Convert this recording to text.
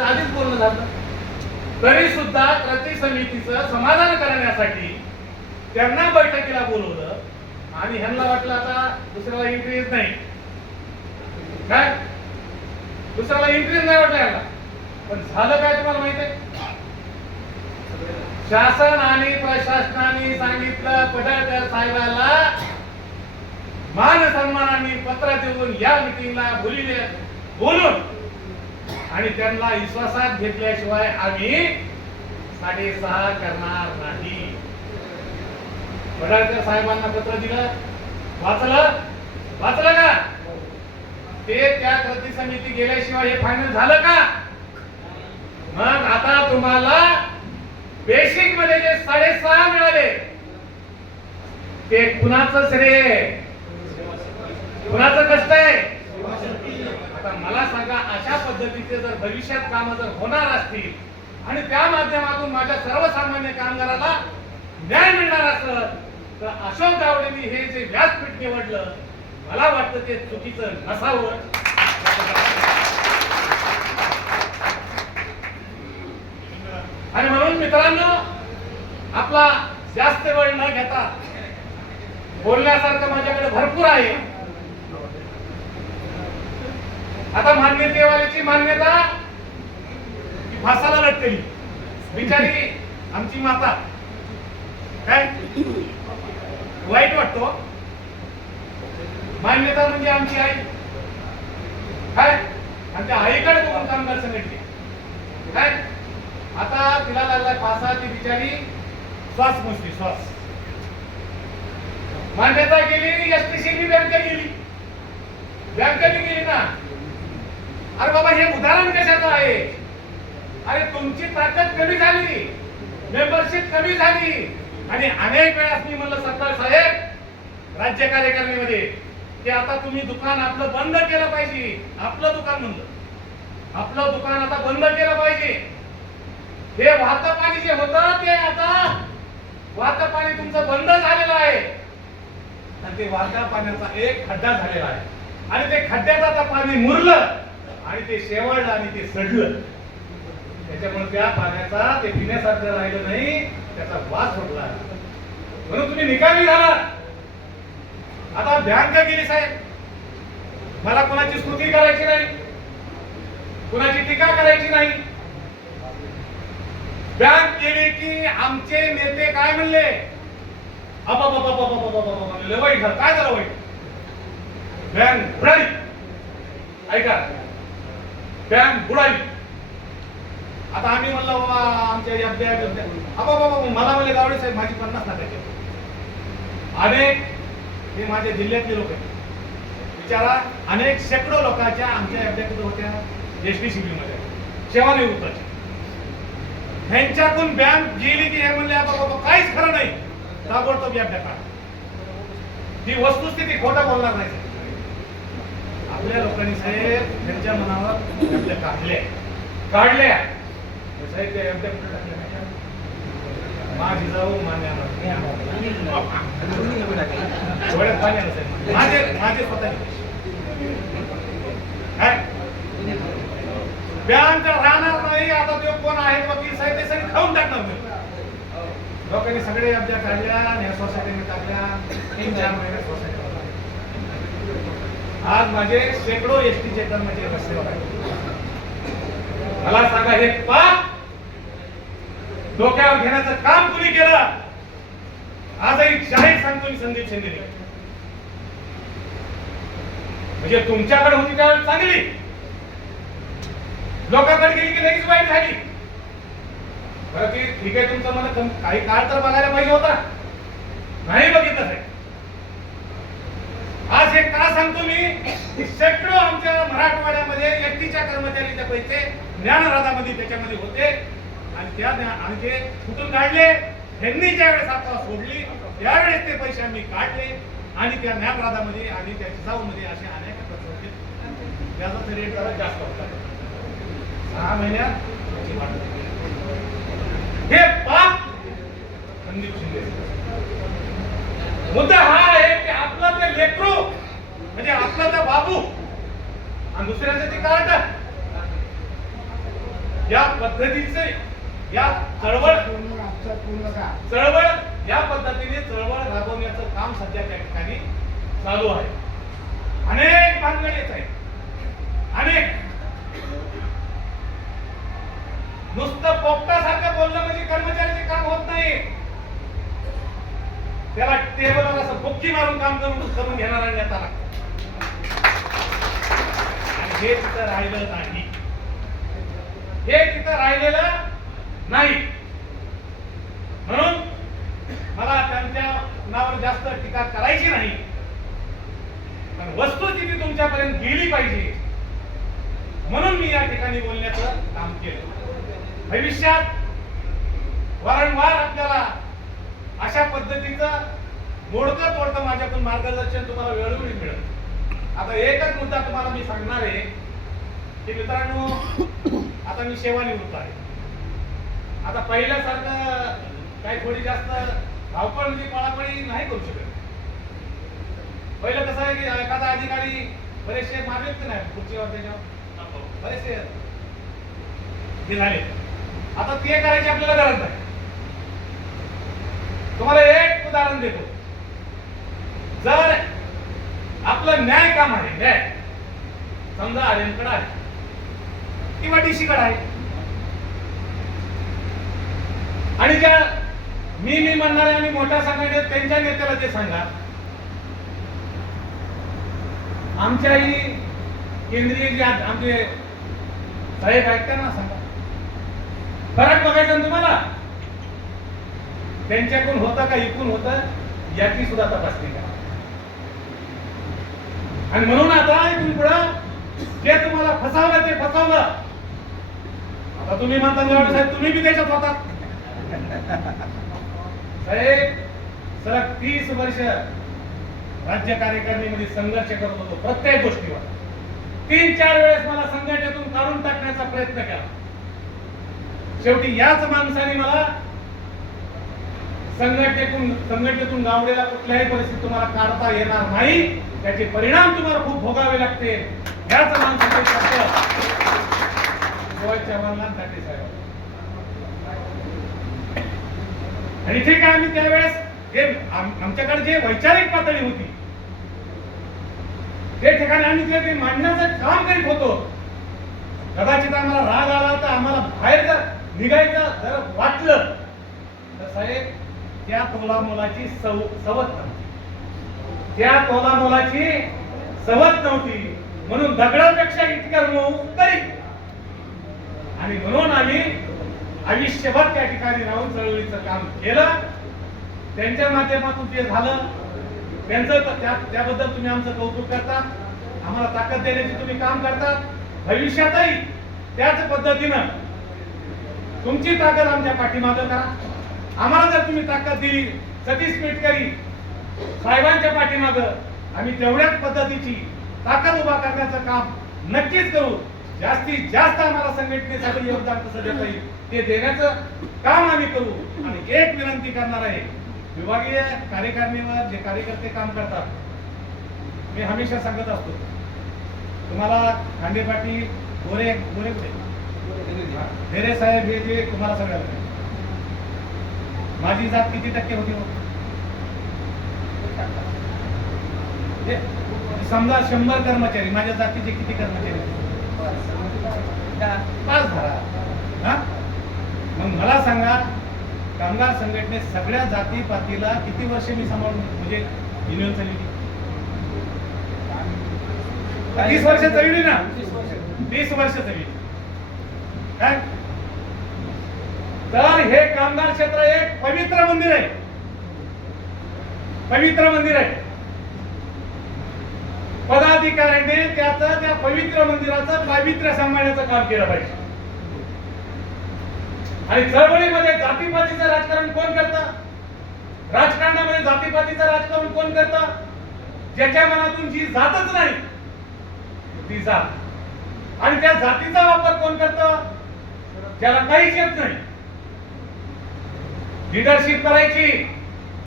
आधीच बोलणं झालं, तरी सुद्धा कृती समितीचं समाधान करण्यासाठी त्यांना बैठकीला बोलवलं आणि ह्यांना वाटलं आता दुसऱ्याला इंटरेस्ट नाही, काय दुसऱ्याला इंटरेस्ट नाही वाटलं ह्यांना. पण झालं काय तुम्हाला माहिती आहे? शासन आणि प्रशासनाने सांगितलं पडळकर साहेबाला मान सन्मानाने पत्र देऊन या मीटिंगला बोलून आणि त्यांना विश्वासात घेतल्याशिवाय आम्ही 6.5 करणार नाही. पडळकर साहेबांना पत्र दिलं, वाचलं का? ते त्या कृती समिती गेल्याशिवाय हे फायनल झालं का? मग आता तुम्हाला बेसिक मध्ये जे 6.5 मिळाले ते कुणाचं श्रेय, कुणाचं कष्ट आहे? आता मला सांगा, अशा पद्धतीचे जर भविष्यात काम जर होणार असतील आणि त्या माध्यमातून माझ्या सर्वसामान्य कामगाराला न्याय मिळणार असत तर अशोक दावडेंनी हे जे व्यासपीठ निवडलं मला वाटतं ते चुकीचं नसावं. आणि म्हणून मित्रांनो, आपला जास्त वेळ न घेता बोलण्यासारखं माझ्याकडे भरपूर आहे. आता मान्यतेवाल्याची मान्यता फासाला लटकली बिचारी आमची माता, काय वाईट वाटतो. मान्यता म्हणजे आमची आई, काय आणि त्या आईकडे बघून कामगार संघटने काय. आता तिला लागलाय फासा, ती बिचारी श्वास मोजली, श्वास. मान्यता गेली, एसटीसी बँकेत गेली, बँकेत गेली ना. अरे बाबा, हे उदाहरण कशाचं आहे? अरे तुमची ताकद कमी झाली, मेंबरशिप कमी झाली आणि अनेक वेळा मी म्हणलं सरकार साहेब राज्य कार्यकारिणीमध्ये की आता तुम्ही दुकान आपलं बंद केलं पाहिजे. आपलं दुकान म्हणलं, आपलं दुकान आता बंद केलं पाहिजे. हे वाहतं पाणी जे होतं ते आता वाहतं पाणी तुमचं बंद झालेलं आहे आणि ते वाहत्या पाण्याचा एक खड्डा झालेला आहे आणि ते खड्ड्यात आता पाणी मुरलं आणि ते शेवळलं आणि ते सडलं. त्याच्यामुळे त्या पाण्याचा ते पिण्यासारखं राहिलं नाही, त्याचा वास सुटला. म्हणून तुम्ही निकामी झाला. आता बँक गेली साहेब, मला कोणाची स्तुती करायची नाही, कोणाची टीका करायची नाही. बँक गेली की आमचे नेते काय म्हणले, वाईट झालं. काय झालं वाईट? बँक बुडाली. ऐका, बँक बुडाली. आता आम्ही म्हणलं बाबा आमच्या मला म्हणले गावडे साहेब माझी 50 लाखाची. अनेक हे माझ्या जिल्ह्यातले लोक आहेत, विचारा अनेक शेकडो लोकांच्या आमच्या एफडीआय होत्या, एसटी शिबिरमध्ये सेवानिवृत्ताच्या. ह्यांच्यातून बँक गेली की हे म्हणले बाबा काहीच खरं नाही, ताबडतोब एफडीआय काढ. ही वस्तुस्थिती खोटं बोलणार नाही. आपल्या लोकांनी साहेब त्यांच्या मनावर एफडीआय काढल्या साहेब. ते एफडीआय कुठे टाकल्या माझी जाऊ मान्य माझे स्वतः बँक राहणार नाही. आता तो कोण आहे वकील साहेब ते सगळे खाऊन टाकणार. लोकांनी सगळे अब्जा काढल्या आणि सोसायटीने टाकल्या. 3-4 महिने सोसायटी आज माझे शेकडो एसटीचे कर्मचारी रस्त्यावर आहेत. मला सांगा, हे पाप डोक्यावर घेण्याचं काम तुम्ही केलं. आजही जाहीर सांगतो मी, संदीप शिंदे म्हणजे तुमच्याकडे होती त्यावेळेस चांगली, लोकांकडे गेली की लगेच वाईट झाली. बरं ठीक आहे, तुमचं मला काही काळ तर बघायला पाहिजे होता, नाही बघितलं साहेब. आज हे का सांगतो मी, शेकडो आमच्या मराठवाड्यामध्ये एसटीच्या कर्मचारीचे पैसे ज्ञानराधामध्ये त्याच्यामध्ये होते आणि ते कुठून काढले. त्यांनी ज्या वेळेस आपल्याला सोडली त्यावेळेस ते पैसे आम्ही काढले आणि त्या ज्ञानराधामध्ये आणि त्या जिजाऊमध्ये असे अनेक त्याचा रेट जरा जास्त होता. 6 महिन्यात हे पाप संदीप शिंदे. मुद्दा हा आहे की आपलं ते लेकरू म्हणजे आपला ते बाबू आणि दुसऱ्याचं ते कार्ड या पद्धतीचे या चळवळ या पद्धतीने चळवळ राबवण्याचं काम सध्या त्या ठिकाणी चालू आहे. अनेक भानगड येत आहेत, अनेक. नुसतं पोपटासारखं बोलणं म्हणजे कर्मचाऱ्याचे काम होत नाही. त्याला टेबलवर असं बुक्की मारून काम करून घेणारा नेता लागतो. आणि हे तिथं राहिलं नाही, हे तिथं राहिलेलं नाही. म्हणून मला त्यांच्या नावावर जास्त टीका करायची नाही, पण वस्तुस्थिती तुमच्यापर्यंत गेली पाहिजे म्हणून मी या ठिकाणी बोलण्याचं काम केलं. भविष्यात वारंवार आपल्याला अशा पद्धतीचं मोडकं तोडकं माझ्याकडून मार्गदर्शन तुम्हाला वेळोवेळी मिळेल. आता एकच मुद्दा तुम्हाला मी सांगणार आहे की मित्रांनो, आता मी सेवानिवृत्त आहे. आता पहिल्यासारखं काही थोडी जास्त धावपळ म्हणजे पळापळी नाही करू शकत. पहिलं कसं आहे की एखादा अधिकारी बरेचसे मारलेत नाही खुर्चीवर, त्याच्यावर बरेचसे हे झाले. आता ते करायची आपल्याला गरज नाही. तुम्हाला एक उदाहरण देतो. जर आपलं न्याय काम आहे, न्याय समजा आर्यनकडे आहे किंवा डीसी कडे आहे, आणि ज्या मी म्हणणारे आणि मोठ्या संघटनेत त्यांच्या नेत्याला ते सांगा, आमच्याही केंद्रीय जे आमचे साहेब आहेत त्यांना सांगा. फरक बघायचा तुम्हाला, त्यांच्याकडून होतं का इकून होतं याची सुद्धा तपासणी करा. आणि म्हणून आता इथून पुढं जे तुम्हाला फसवलं ते फसवलं. आता तुम्ही म्हणता निवड साहेब तुम्ही बी त्याच्यात होता. साहेब सलग 30 वर्ष राज्य कार्यकारिणीमध्ये संघर्ष करत होतो प्रत्येक गोष्टीवर. 3-4 वेळेस मला संघटनेतून काढून टाकण्याचा प्रयत्न केला. शेवटी याच माणसाने मला संघटनेतून गावडेला कुठल्याही परिस्थितीत तुम्हाला काढता येणार नाही, त्याचे परिणाम तुम्हाला खूप भोगावे लागते. याच माणसाचे शब्द जवाहरलाल नेहरू साहेब. आणि ठीक आहे, आम्ही त्यावेळेस जे आमच्याकडे जे वैचारिक पातळी होती ते ठिकाणी आम्ही ते मांडण्याचं काम करीत होतो. कदाचित आम्हाला राग आला तर आम्हाला बाहेर जर निघायचं जर वाटलं तर साहेब त्या तोला मोलाची सवत नव्हती, त्या तोला मोलाची सवत नव्हती. म्हणून दगडापेक्षा इतकं मऊ तरी, आणि म्हणून आम्ही आयुष्यभर त्या ठिकाणी राहून चळवळीचं काम केलं. त्यांच्या माध्यमातून ते झालं. त्यांचं त्याबद्दल तुम्ही आमचं कौतुक करता, आम्हाला ताकद देण्याची तुम्ही काम करतात. भविष्यातही त्याच पद्धतीनं तुमची ताकद आमच्या पाठीमागं करा. आम्हाला जर तुम्ही ताकद दिली सतीश पेटकरी साहेबांच्या पाठीमागं, आम्ही तेवढ्याच पद्धतीची ताकद उभा करण्याचं काम नक्कीच करू. जास्तीत जास्त आम्हाला संघटनेसाठी योगदान कसं देता येईल ते देण्याचं काम आम्ही करू. आणि एक विनंती करणार आहे, विभागीय कार्यकारिणीवर जे कार्यकर्ते काम करतात, मी हमेशा सांगत असतो तुम्हाला खांडे पाटील गोरे धेरे साहेब हे जे तुम्हाला सगळ्याला माझी जात किती टक्के होती? समजा 100 कर्मचारी, माझ्या जातीचे किती कर्मचारी? 5 धरा. मग मला सांगा, कामगार संघटनेत सगळ्या जाती पातीला किती वर्ष मी सांभाळून म्हणजे युनियन चालली? 30 वर्ष चालली ना, 30 वर्ष चालली. काय तर हे कामगार क्षेत्र एक पवित्र मंदिर आहे, पवित्र मंदिर आहे. पदाधिकाऱ्यांनी त्या पवित्र मंदिराचं पावित्र्य सांभाळण्याचं काम केलं पाहिजे. आणि चळवळीमध्ये जातीपातीचं राजकारण कोण करतं? राजकारणामध्ये जातीपातीचं राजकारण कोण करतं? ज्याच्या मनातून जी जातच नाही ती जात, आणि त्या जातीचा वापर कोण करतं? ज्याला काहीच येत नाही. लीडरशिप करायची